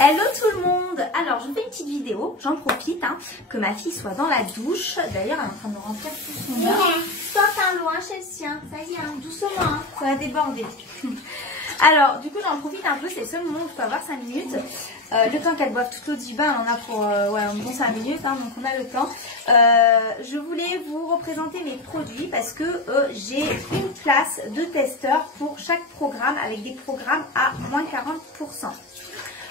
Hello tout le monde. Alors je fais une petite vidéo, j'en profite que ma fille soit dans la douche. D'ailleurs elle est en train de remplir tout son bain. Stop loin chez le sien, ça y est, doucement, ça va déborder. Alors du coup j'en profite un peu, c'est le seul moment où je peux avoir 5 minutes. Le temps qu'elle boive toute l'eau du bain, on en a pour un bon 5 minutes, donc on a le temps. Je voulais vous représenter mes produits parce que j'ai une place de testeur pour chaque programme avec des programmes à moins 40%.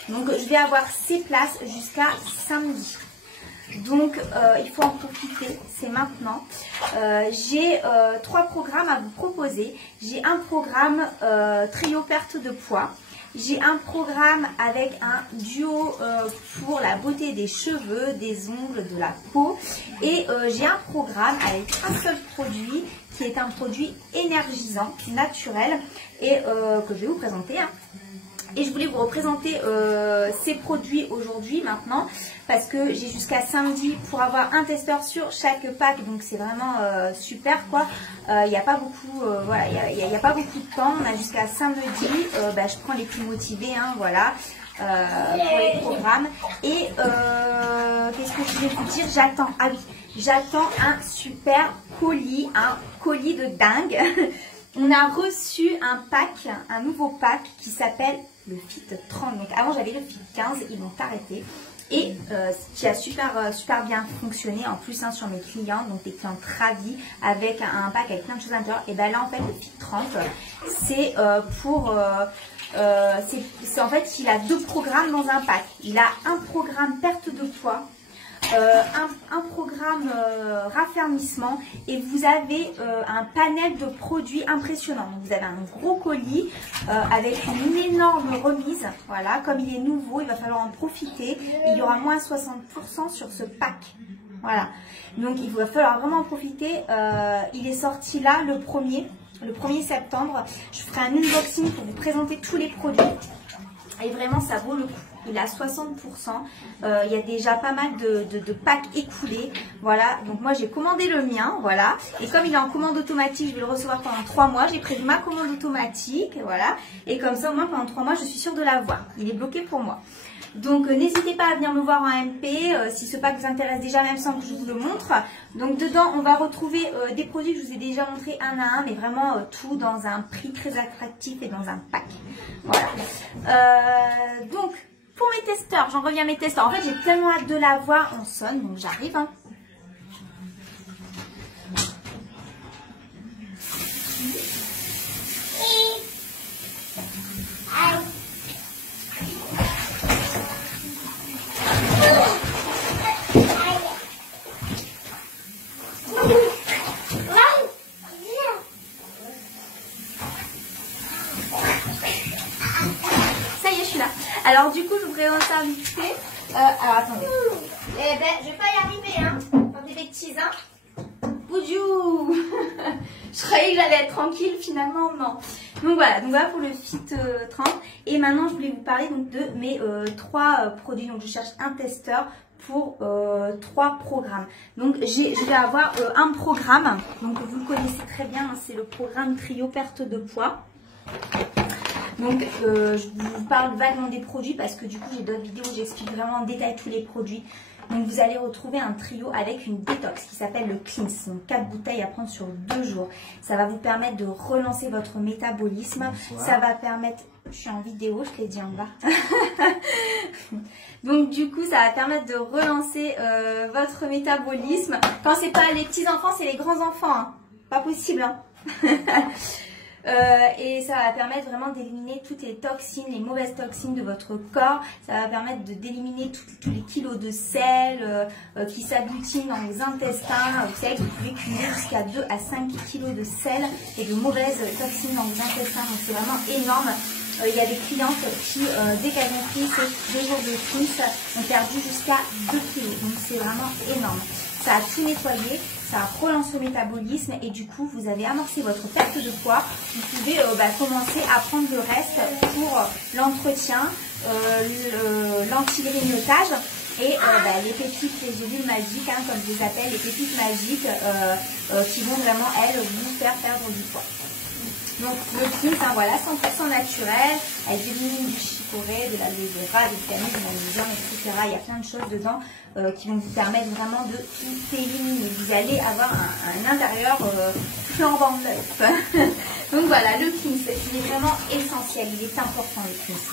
Donc je vais avoir ces places jusqu'à samedi. Donc il faut en profiter, c'est maintenant. J'ai 3 programmes à vous proposer. J'ai un programme trio perte de poids. J'ai un programme avec un duo pour la beauté des cheveux, des ongles, de la peau. Et j'ai un programme avec un seul produit qui est un produit énergisant, naturel et que je vais vous présenter. Et je voulais vous représenter ces produits aujourd'hui, maintenant, parce que j'ai jusqu'à samedi pour avoir un testeur sur chaque pack, donc c'est vraiment super quoi. Il n'y a pas beaucoup, voilà, il y a pas beaucoup de temps, on a jusqu'à samedi. Je prends les plus motivés, voilà. Pour les programmes. Et qu'est-ce que je vais vous dire? J'attends, ah oui, j'attends un super colis, un colis de dingue. On a reçu un pack, un nouveau pack qui s'appelle le Fit 30. Donc avant j'avais le Fit 15, ils l'ont arrêté. Et qui a super bien fonctionné en plus sur mes clients, donc des clients ravis avec un pack avec plein de choses à l'intérieur. Et bien là en fait le Fit 30 c'est c'est en fait il a 2 programmes dans un pack. Il a un programme perte de poids, un programme raffermissement et vous avez un panel de produits impressionnant. Donc vous avez un gros colis avec une énorme remise. Voilà, comme il est nouveau, il va falloir en profiter. Il y aura moins 60% sur ce pack. Voilà, donc il va falloir vraiment en profiter. Il est sorti là le 1er septembre. Je ferai un unboxing pour vous présenter tous les produits. Et vraiment ça vaut le coup. Il est à 60%. Il y a déjà pas mal de packs écoulés. Voilà. Donc moi j'ai commandé le mien. Voilà. Et comme il est en commande automatique, je vais le recevoir pendant 3 mois. J'ai prévu ma commande automatique. Voilà. Et comme ça au moins pendant 3 mois je suis sûre de l'avoir. Il est bloqué pour moi. Donc n'hésitez pas à venir me voir en MP si ce pack vous intéresse déjà même sans que je vous le montre. Donc dedans on va retrouver des produits que je vous ai déjà montré un à un, mais vraiment tout dans un prix très attractif et dans un pack. Voilà. Donc pour mes testeurs, j'en reviens à mes testeurs. En fait j'ai tellement hâte de la voir, on sonne donc j'arrive. Alors du coup, je voudrais en inviter. Alors attendez. Eh ben, je vais pas y arriver, Pour des bêtises, Boudjou. Je croyais que j'allais être tranquille, finalement non. Donc voilà pour le Fit 30. Et maintenant, je voulais vous parler donc de mes 3 produits. Donc je cherche un testeur pour 3 programmes. Donc je vais avoir un programme. Donc vous le connaissez très bien, c'est le programme Trio Perte de Poids. Donc je vous parle vaguement des produits parce que du coup j'ai d'autres vidéos où j'explique vraiment en détail tous les produits. Donc vous allez retrouver un trio avec une détox qui s'appelle le Cleanse. Donc 4 bouteilles à prendre sur 2 jours. Ça va vous permettre de relancer votre métabolisme. Bonsoir. Ça va permettre... Je suis en vidéo, je l'ai dit en bas. Donc du coup ça va permettre de relancer votre métabolisme. Quand c'est pas les petits enfants, c'est les grands enfants. Pas possible. Et ça va permettre vraiment d'éliminer toutes les toxines, les mauvaises toxines de votre corps. Ça va permettre d'éliminer tous les kilos de sel qui s'agglutinent dans les intestins. Vous savez que vous pouvez cumuler jusqu'à 2 à 5 kilos de sel et de mauvaises toxines dans les intestins. Donc c'est vraiment énorme. Il y a des clientes qui, dès qu'elles ont pris ces 2 jours de Cleanse, ont perdu jusqu'à 2 kilos. Donc c'est vraiment énorme. Ça a tout nettoyé, ça relance le métabolisme et du coup vous avez amorcé votre perte de poids. Vous pouvez commencer à prendre le reste pour l'entretien, l'anti-grignotage et les pépites, les gélules magiques, comme je les appelle, les pépites magiques qui vont vraiment elles vous faire perdre du poids. Donc le cleanse, hein, voilà, 100% naturel, avec des lignes du chicorée, de l'aloe vera, des vitamines, du magnésium, etc. Il y a plein de choses dedans qui vont vous permettre vraiment de tout éliminer. Vous allez avoir un intérieur flambant neuf. Donc voilà, le cleanse, il est vraiment essentiel, il est important le cleanse.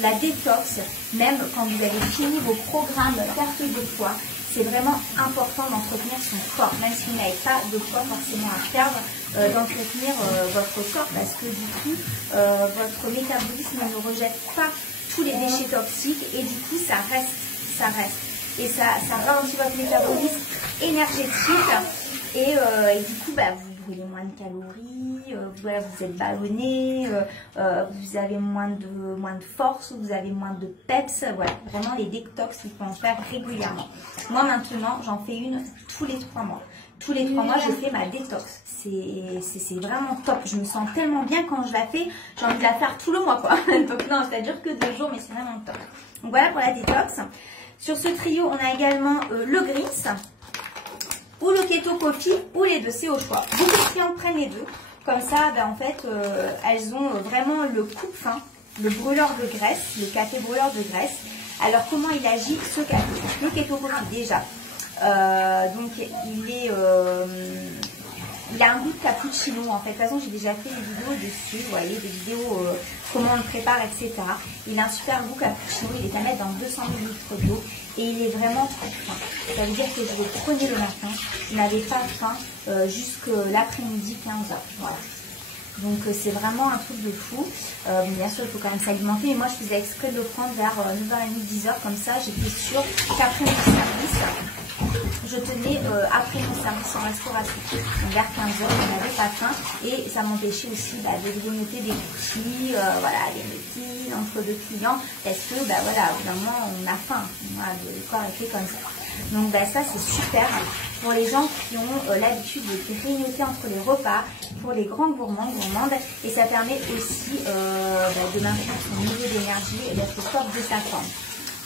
La détox, même quand vous avez fini vos programmes perte de poids, c'est vraiment important d'entretenir son corps, même si vous n'avez pas de poids forcément à perdre, d'entretenir votre corps parce que du coup, votre métabolisme ne rejette pas tous les déchets toxiques et du coup, ça reste. Et ça ralentit votre métabolisme énergétique et du coup, bah, vous brûlez moins de calories, voilà, vous êtes ballonné, vous avez moins de force, vous avez moins de peps, voilà, vraiment les détox, il faut en faire régulièrement. Moi maintenant, j'en fais une tous les 3 mois. Tous les 3 mois, je fais ma détox. C'est vraiment top. Je me sens tellement bien quand je la fais, j'ai envie de la faire tout le mois, quoi. Donc non, ça dure que 2 jours, mais c'est vraiment top. Donc voilà pour la détox. Sur ce trio, on a également le greens, ou le keto coffee, ou les deux, c'est au choix. Beaucoup de clients prennent les deux. Comme ça, ben, en fait, elles ont vraiment le coupe-faim, le brûleur de graisse, le café brûleur de graisse. Alors, comment il agit ce café? Le keto coffee, déjà. Donc, il a un goût de cappuccino, en fait. De toute façon, j'ai déjà fait des vidéos dessus, vous voyez, des vidéos comment on le prépare, etc. Il a un super goût cappuccino, il est à mettre dans 200 ml d'eau et il est vraiment très fin. Ça veut dire que je le prenais le matin, vous n'avez pas faim jusqu'à l'après-midi, 15h. Voilà. Donc c'est vraiment un truc de fou. Bien sûr, il faut quand même s'alimenter, mais moi je faisais exprès de le prendre vers 9h30, 10h, comme ça j'étais sûre qu'après mon service, je tenais après mon service en restauration. Donc vers 15h, je n'avais pas faim et ça m'empêchait aussi de grignoter des cookies, voilà, des petits entre 2 clients, parce que voilà, au bout d'un moment on a faim, voilà, le corps est fait comme ça. Donc ça c'est super pour les gens qui ont l'habitude de grignoter entre les repas, pour les grands gourmands, gourmandes, et ça permet aussi de maintenir son niveau d'énergie et d'être au top de sa forme.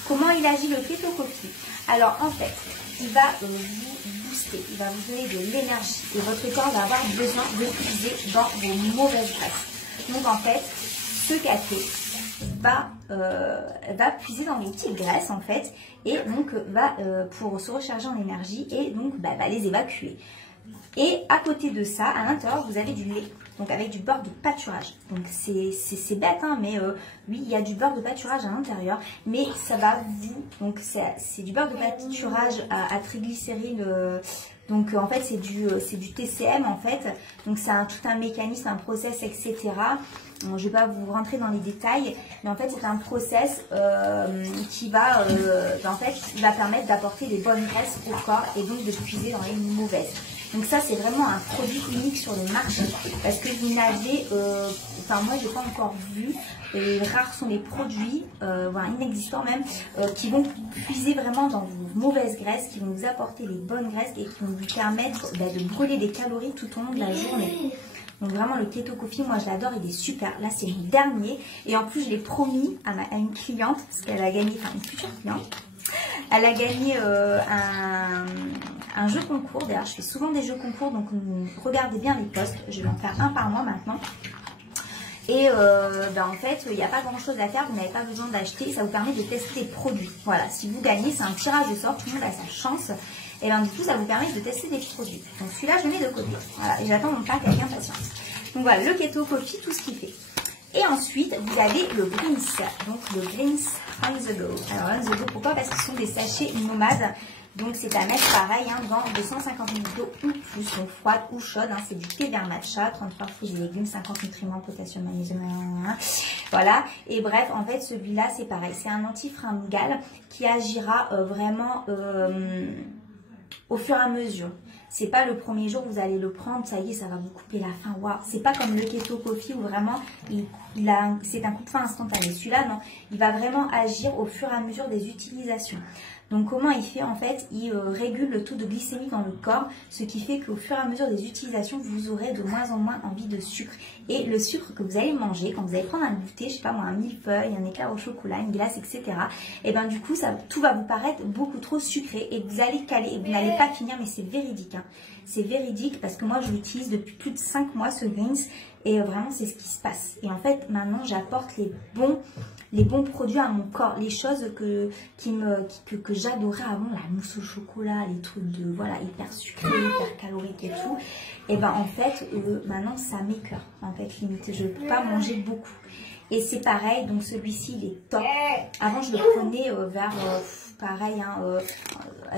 Comment il agit le keto coffee? Alors en fait, il va vous booster, il va vous donner de l'énergie et votre corps va avoir besoin de puiser dans vos mauvaises graisses. Donc en fait, ce café va puiser dans les petites graisses en fait et donc va pour se recharger en énergie et donc va les évacuer. Et à côté de ça, à l'intérieur, vous avez du lait, donc avec du beurre de pâturage. Donc c'est bête, hein, mais oui, il y a du beurre de pâturage à l'intérieur, mais ça va vous... Donc c'est du beurre de pâturage à triglycérides, donc en fait c'est du TCM en fait, donc c'est tout un mécanisme, un process, etc. Je ne vais pas vous rentrer dans les détails, mais en fait c'est un process qui va, en fait, il va permettre d'apporter les bonnes graisses au corps et donc de puiser dans les mauvaises. Donc ça c'est vraiment un produit unique sur le marché parce que vous n'avez, enfin moi j'ai pas encore vu, et rares sont les produits, voilà, inexistants même, qui vont puiser vraiment dans vos mauvaises graisses, qui vont vous apporter les bonnes graisses et qui vont vous permettre de brûler des calories tout au long de la journée. Donc vraiment le keto coffee, moi je l'adore, il est super. Là c'est mon dernier et en plus je l'ai promis à une cliente parce qu'elle a gagné, enfin une future cliente. Elle a gagné un jeu concours. D'ailleurs, je fais souvent des jeux concours, donc regardez bien les posts. Je vais en faire un par mois maintenant. Et en fait, il n'y a pas grand chose à faire. Vous n'avez pas besoin d'acheter. Ça vous permet de tester les produits. Voilà, si vous gagnez, c'est un tirage au sort. Tout le monde a sa chance. Et bien du coup, ça vous permet de tester des produits. Donc celui-là, je mets de côté. Voilà, et j'attends mon pack avec impatience. Donc voilà, le keto coffee, tout ce qu'il fait. Et ensuite, vous avez le greens. Donc le greens on the go. Alors on the go, pourquoi? Parce qu'ils sont des sachets nomades. Donc c'est à mettre pareil dans 250 ml d'eau ou plus, donc froide ou chaude. C'est du thé vert matcha, 33 fruits et légumes, 50 nutriments, potassium, magnésium, voilà. Et bref, en fait celui-là c'est pareil, c'est un antifringal qui agira vraiment au fur et à mesure. C'est pas le premier jour vous allez le prendre, ça y est, ça va vous couper la faim. Waouh, c'est pas comme le keto coffee où vraiment c'est un coup de faim instantané. Celui-là, non, il va vraiment agir au fur et à mesure des utilisations. Donc comment il fait en fait? Il régule le taux de glycémie dans le corps, ce qui fait qu'au fur et à mesure des utilisations, vous aurez de moins en moins envie de sucre. Et le sucre que vous allez manger, quand vous allez prendre un goûter, je sais pas moi, un millefeuille, un éclair au chocolat, une glace, etc. Et ben du coup, tout va vous paraître beaucoup trop sucré et vous allez caler et vous n'allez pas finir, mais c'est véridique. Hein. C'est véridique parce que moi je l'utilise depuis plus de 5 mois ce Greens et vraiment c'est ce qui se passe. Et en fait maintenant j'apporte les bons produits à mon corps, les choses que j'adorais avant, la mousse au chocolat, les trucs de voilà hyper sucrés, hyper caloriques et tout. Et ben en fait maintenant ça m'écoeure en fait limite, je ne peux pas manger beaucoup. Et c'est pareil, donc celui-ci il est top. Avant je le prenais vers pareil, hein,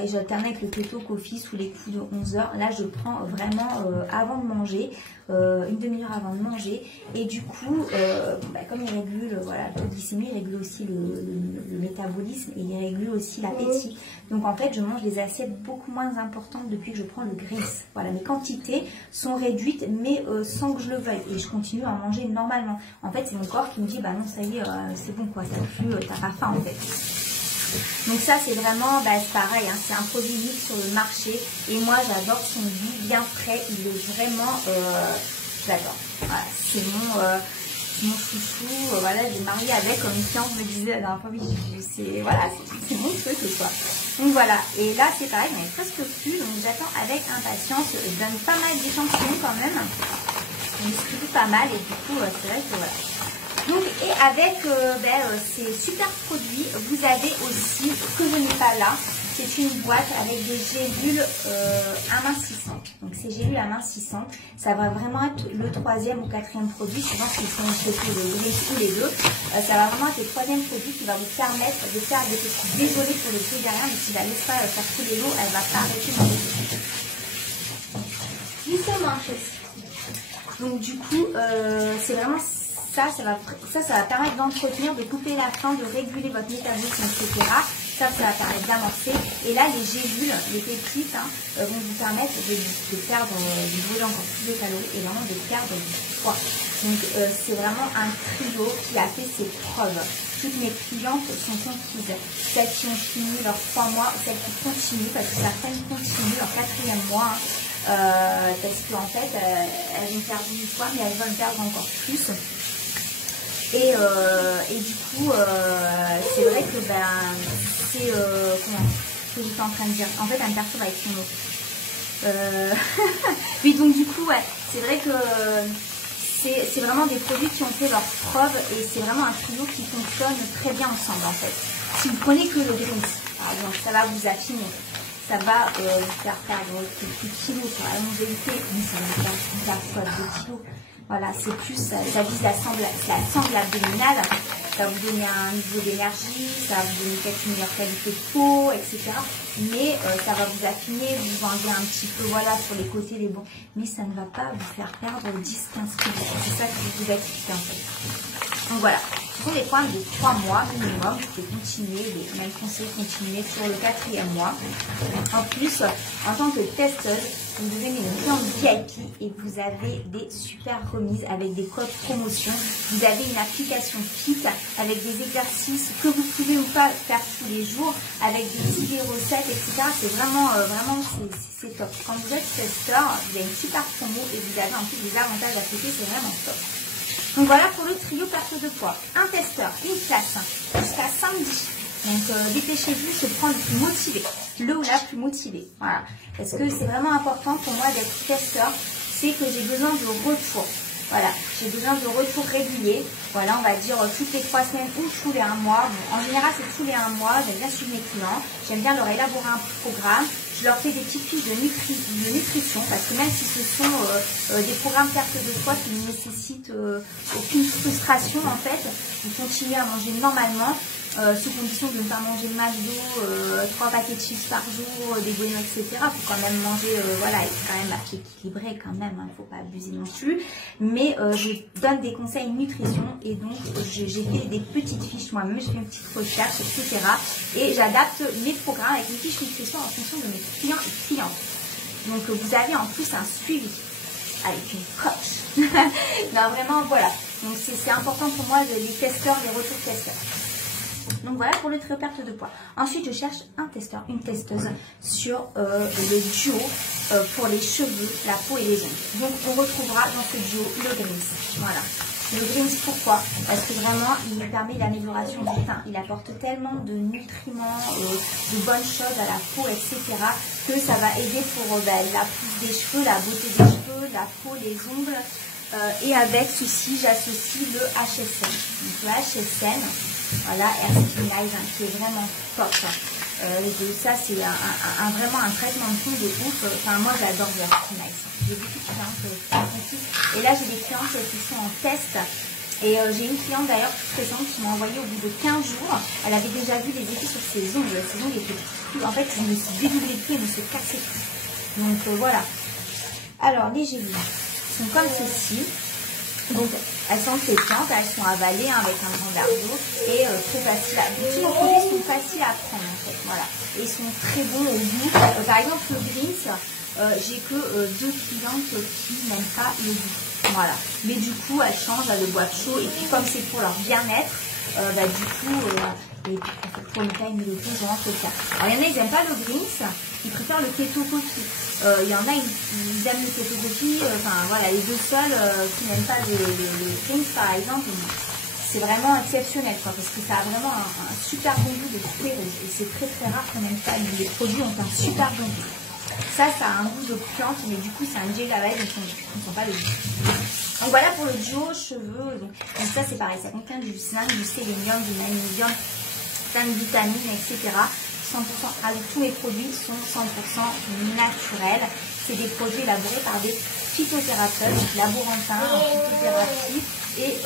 j'alternais avec le keto coffee sous les coups de 11 h. Là, je prends vraiment avant de manger, une demi-heure avant de manger. Et du coup, comme il régule voilà, le taux de glycémie, il régule aussi le métabolisme et il régule aussi l'appétit. Donc en fait, je mange des assiettes beaucoup moins importantes depuis que je prends le Greens. Voilà, mes quantités sont réduites, mais sans que je le veuille. Et je continue à manger normalement. En fait, c'est mon corps qui me dit, bah non, ça y est, c'est bon quoi, t'as pas faim en fait. Donc ça c'est vraiment, c'est pareil, hein, c'est un produit unique sur le marché et moi j'adore son goût bien frais, il est vraiment, j'adore, voilà, c'est mon chouchou, voilà, j'ai marié avec, comme une cliente me disait la dernière fois, oui, c'est mon truc ce soir. Donc voilà, et là c'est pareil, il n'y en a presque plus, donc j'attends avec impatience, je donne pas mal d'échantillons quand même, on distribue pas mal et du coup c'est vrai que voilà. Donc, et avec ces super produits, vous avez aussi, que je n'ai pas là, c'est une boîte avec des gélules amincissantes. Donc ces gélules amincissantes, ça va vraiment être le 3e ou 4e produit, souvent s'ils sont achetés le Greens ou les deux. Ça va vraiment être le 3e produit qui va vous permettre de faire des petits. Désolée pour le bruit derrière, mais si je la laisse pas faire couler l'eau, elle va pas arrêter mon bruit. Justement, donc du coup, c'est vraiment... Ça va permettre d'entretenir, de couper la faim, de réguler votre métabolisme, etc. Ça va permettre d'amorcer. Et là, les gélules, les pépites, vont vous permettre de perdre, de brûler encore plus de calories et vraiment de perdre du poids. Donc, c'est vraiment un trio qui a fait ses preuves. Toutes mes clientes sont conquises. Celles qui ont fini leurs 3 mois, celles qui continuent, parce que certaines continuent leur 4e mois. Parce qu'en fait, elles ont perdu du poids, mais elles veulent perdre encore plus. Et du coup, c'est vrai que c'est comment ce que j'étais en train de dire. En fait, elle me perturbe avec son mot. Oui, donc du coup, ouais, c'est vrai que c'est vraiment des produits qui ont fait leur preuve et c'est vraiment un trio qui fonctionne très bien ensemble en fait. Si vous prenez que le Greens, par exemple, ça va vous affiner. Ça va vous faire perdre quelques kilos sur la longévité, mais ça va vous faire perdre 2 kilos. Voilà, c'est plus, ça vise la sangle abdominale, ça va vous donner un niveau d'énergie, ça va vous donner peut-être une meilleure qualité de peau, etc. Mais ça va vous affiner, vous venger un petit peu, voilà, sur les côtés, les bons. Mais ça ne va pas vous faire perdre 10-15 kilos. C'est ça que je vous explique en fait. Donc voilà, ce sont des points de 3 mois minimum. Vous pouvez continuer, même conseiller continuer sur le 4e mois. En plus, en tant que testeuse, vous devenez une cliente VIP et vous avez des super remises avec des codes promotion. Vous avez une application Fit avec des exercices que vous pouvez ou pas faire tous les jours, avec des idées recettes, etc. C'est vraiment, c'est top. Quand vous êtes testeur, vous avez une super promo et vous avez en plus des avantages à côté, c'est vraiment top. Donc voilà pour le trio perte de poids. Un testeur, une classe jusqu'à samedi. Donc dépêchez-vous, je prends le plus motivé, le ou la plus motivée. Voilà. Parce que c'est vraiment important pour moi d'être testeur, c'est que j'ai besoin de retour. Voilà, j'ai besoin de retour régulier. Voilà, on va dire toutes les 3 semaines ou tous les 1 mois. Bon, en général, c'est tous les 1 mois. J'aime bien suivre mes clients. J'aime bien leur élaborer un programme. Je leur fais des petites fiches de nutrition parce que même si ce sont des programmes perte de poids qui ne nécessitent aucune frustration en fait, vous continuez à manger normalement. Sous condition de ne pas manger de McDo, 3 paquets de chips par jour, des bouillons, etc. Il faut quand même manger, voilà, être quand même assez équilibré quand même, il ne faut pas abuser non plus. Mais je donne des conseils nutrition et donc j'ai fait des petites fiches moi-même, je fais une petite recherche, etc. Et j'adapte mes programmes avec une fiche nutrition en fonction de mes clients et clientes. Donc vous avez en plus un suivi avec une coach. Non, vraiment, voilà. Donc c'est important pour moi, les testeurs, les retours testeurs. Donc voilà pour le trio perte de poids. Ensuite, je cherche un testeur, une testeuse sur le duo pour les cheveux, la peau et les ongles. Donc on retrouvera dans ce duo le Greens. Voilà. Le Greens, pourquoi? Parce que vraiment, il permet l'amélioration du teint. Il apporte tellement de nutriments, de bonnes choses à la peau, etc. que ça va aider pour la pousse des cheveux, la beauté des cheveux, la peau, les ongles. Et avec ceci, j'associe le HSN. Donc le HSN, voilà, Hair Skin, qui est vraiment top. Ça, c'est vraiment un traitement de peau de ouf. Enfin, moi, j'adore le Hair Skin. J'ai beaucoup de clientes et là, j'ai des clientes qui sont en test. Et j'ai une cliente d'ailleurs toute récente qui m'a envoyé au bout de 15 jours. Elle avait déjà vu les effets sur ses ongles. Ses ongles étaient plus. En fait, je me suis dédoublé les pieds et je me suis cassé tout. Donc voilà. Alors, les gélules sont comme ceci. Donc, elles sont pétantes, elles sont avalées avec un grand verre d'eau et très faciles à... Tous nos produits sont faciles à prendre en fait, voilà. Et ils sont très bons au goût. Par exemple, le Greens, j'ai que 2 clientes qui n'aiment pas le goût. Voilà. Mais du coup, elles changent, elles le boivent chaud. Et puis, comme c'est pour leur bien-être, du coup, et puis pour le time et le goût, je rentre le faire. Alors, il y en a, ils n'aiment pas le Greens, ils préfèrent le Keto Coffee. Il y en a, ils aiment le Keto Coffee. Enfin, voilà, les deux seuls qui n'aiment pas le Greens, par exemple, c'est vraiment exceptionnel, quoi, parce que ça a vraiment un super bon goût de fruits rouges. Et c'est très très rare qu'on n'aime pas. Les produits ont un super bon goût. Ça a un goût de plante, mais du coup, c'est un gel à base, donc on ne sent pas le goût. Donc voilà pour le duo cheveux. Donc ça, c'est pareil, ça contient du zinc, du sélénium, du magnésium, plein de vitamines, etc. 100%, avec tous mes produits sont 100% naturels. C'est des produits élaborés par des phytothérapeutes, donc laborantins en phytothérapie, et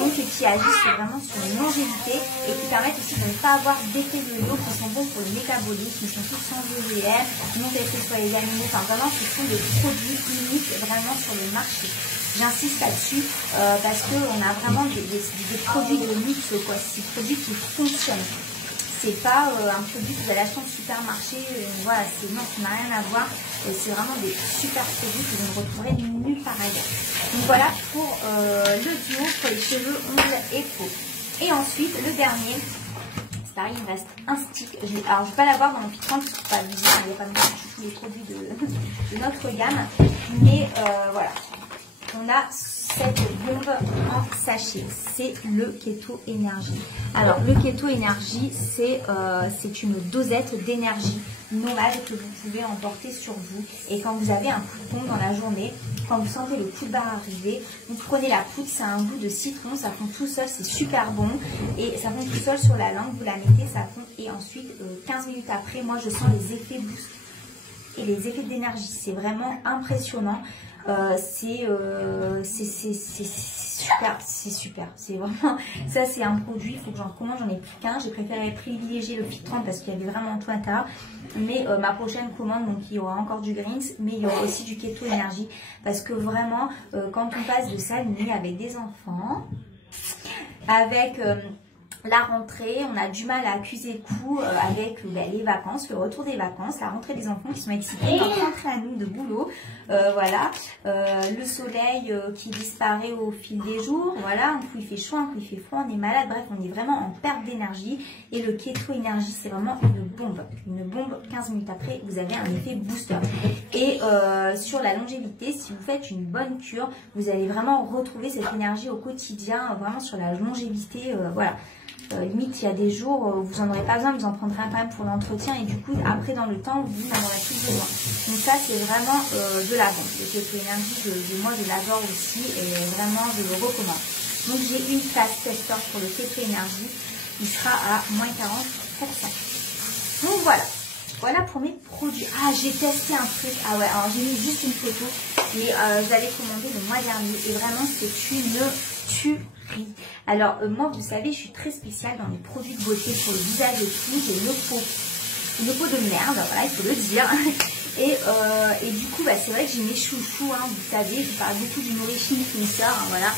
donc qui agissent vraiment sur une longévité et qui permettent aussi de ne pas avoir d'effets de l'eau, qui sont bons pour le métabolisme, ils sont tous sans OGM, non testés sur les animaux, enfin vraiment ce sont des produits uniques vraiment sur le marché. J'insiste là-dessus parce qu'on a vraiment des produits de luxe, quoi. C'est des produits qui fonctionnent. C'est pas un produit que vous allez acheter en supermarché, voilà, non, ça n'a rien à voir. C'est vraiment des super produits que vous ne retrouverez nulle part ailleurs. Donc voilà pour le duo pour les cheveux, ongles et peau. Et ensuite, le dernier, c'est pareil, il me reste un stick. Alors, je ne vais pas l'avoir dans mon filtrant, parce que c'est pas visible, il n'y a pas non plus tous les produits de notre gamme. Mais voilà, on a cette bombe en sachet, c'est le Keto Energy. Alors le Keto Energy, c'est une dosette d'énergie nomade que vous pouvez emporter sur vous. Et quand vous avez un coup de pompe dans la journée, quand vous sentez le coup de barre arriver, vous prenez la poudre, ça a un goût de citron, ça fond tout seul, c'est super bon. Et ça fond tout seul sur la langue, vous la mettez, ça fond. Et ensuite, 15 minutes après, moi je sens les effets boost et les effets d'énergie. C'est vraiment impressionnant. C'est super, c'est super. C'est vraiment, ça c'est un produit, il faut que j'en commande, j'en ai plus qu'un. J'ai préféré privilégier le Fit30 parce qu'il y avait vraiment tout à l'intérieur. Mais ma prochaine commande, donc il y aura encore du Greens, mais il y aura aussi du Keto Energy. Parce que vraiment, quand on passe de s'aligner avec des enfants, avec... la rentrée, on a du mal à accuser le coup avec les vacances, le retour des vacances, la rentrée des enfants qui sont excités, notre rentrée à nous de boulot, voilà, le soleil qui disparaît au fil des jours, voilà, un coup il fait chaud, un coup il fait froid, on est malade, bref, on est vraiment en perte d'énergie et le Keto Energy, c'est vraiment une bombe, 15 minutes après, vous avez un effet booster. Et sur la longévité, si vous faites une bonne cure, vous allez vraiment retrouver cette énergie au quotidien, vraiment sur la longévité, voilà. Limite, il y a des jours où vous n'en aurez pas besoin, vous en prendrez un quand même pour l'entretien et du coup, après dans le temps, vous n'en aurez plus besoin. Donc ça, c'est vraiment de la bombe. Le Keto Energy, moi, je l'adore aussi et vraiment, je le recommande. Donc j'ai une classe tester pour le Keto Energy qui sera à moins 40%. Donc voilà. Voilà pour mes produits. Ah, j'ai testé un truc. Ah ouais, alors j'ai mis juste une photo. Et je l'avais commandé le mois dernier. Et vraiment, c'est une tuerie. Alors, moi, vous savez, je suis très spéciale dans les produits de beauté pour le visage et tout. J'ai une peau de merde, voilà, il faut le dire. Et du coup, bah, c'est vrai que j'ai mes chouchous, hein, vous savez. Je parle beaucoup du Nourishing Cleanser, hein, voilà.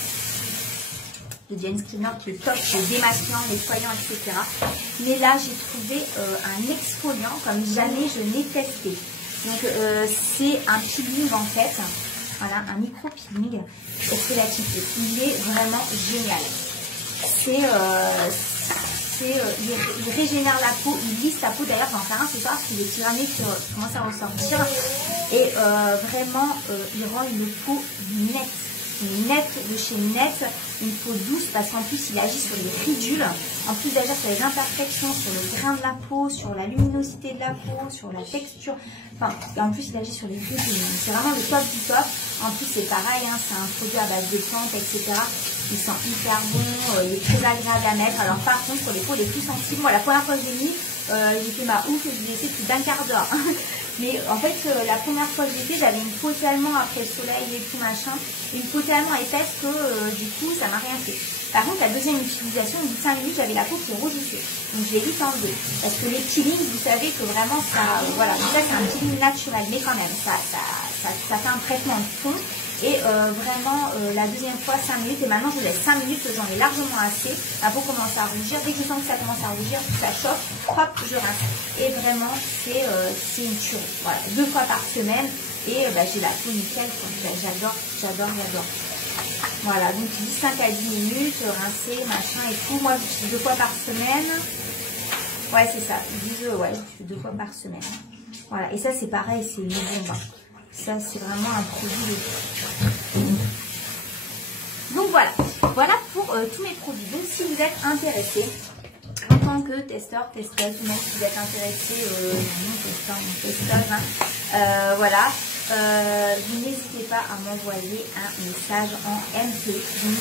Le James Cleaner qui est top, qui est démaquillant, nettoyant, etc. Mais là, j'ai trouvé un exfoliant comme jamais je n'ai testé. Donc, c'est un peeling en fait. Voilà, un micro-peeling exfoliatif. Il est vraiment génial. il régénère la peau, il lisse la peau. D'ailleurs, j'en fais un ce soir, c'est des petits granulés qui commencent à ressortir. Et vraiment, il rend une peau nette de chez Net, une peau douce parce qu'en plus il agit sur les ridules, en plus d'agir sur les imperfections, sur le grain de la peau, sur la luminosité de la peau, sur la texture, enfin, et en plus il agit sur les ridules, c'est vraiment le top du top. En plus c'est pareil, hein, c'est un produit à base de plantes, etc. Il sent hyper bon, il est très agréable à mettre. Alors par contre pour les peaux les plus sensibles, moi la première fois que j'ai mis, j'ai fait ma ouf et je l'ai laissé plus d'un quart d'heure. Mais en fait, la première fois que j'ai fait, j'avais une peau tellement, après le soleil et tout machin, une peau tellement épaisse que du coup, ça m'a rien fait. Par contre, la deuxième utilisation, au bout de 5 minutes, j'avais la peau qui rougissait. Donc, je l'ai vite enlevée. Parce que les peelings, vous savez que vraiment, ça, voilà, donc ça, c'est un peeling naturel. Mais quand même, ça fait un traitement de fond. Et vraiment, la deuxième fois, 5 minutes. Et maintenant, je vous laisse 5 minutes, j'en ai largement assez. La peau commence à rougir. Dès que je sens que ça commence à rougir, que ça chauffe, hop, je rince. Et vraiment, c'est une tuerie. Voilà, 2 fois par semaine. Et j'ai la peau nickel. J'adore. Voilà, donc 5 à 10 minutes, rincer, machin et tout. Moi, je fais 2 fois par semaine. Ouais, c'est ça. Ils disent, ouais, je fais 2 fois par semaine. Voilà, et ça, c'est pareil, c'est une bombe. Ça, c'est vraiment un produit de... Donc voilà pour tous mes produits. Donc si vous êtes intéressé en tant que testeur, testeuse, ou même si vous êtes intéressé, testeuse, hein, voilà, vous n'hésitez pas à m'envoyer un message en MP. Donc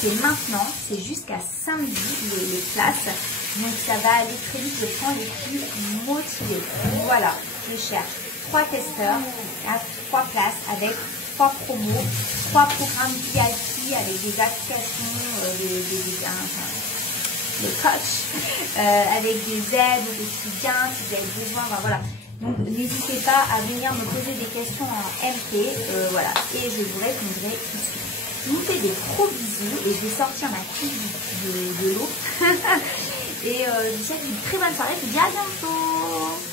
c'est maintenant, c'est jusqu'à samedi les places. Donc ça va aller très vite, je prends les plus motivés. Voilà, je cherche 3 testeurs à 3 places avec 3 promos, 3 programmes VIP avec des applications, des coachs, avec des aides aux étudiants si vous avez besoin, ben voilà. Donc n'hésitez pas à venir me poser des questions en MP, voilà, et je vous répondrai ici. Je vous fais des gros bisous et je vais sortir ma fille de l'eau. Et je vous souhaite une très bonne soirée, je vous dis à bientôt.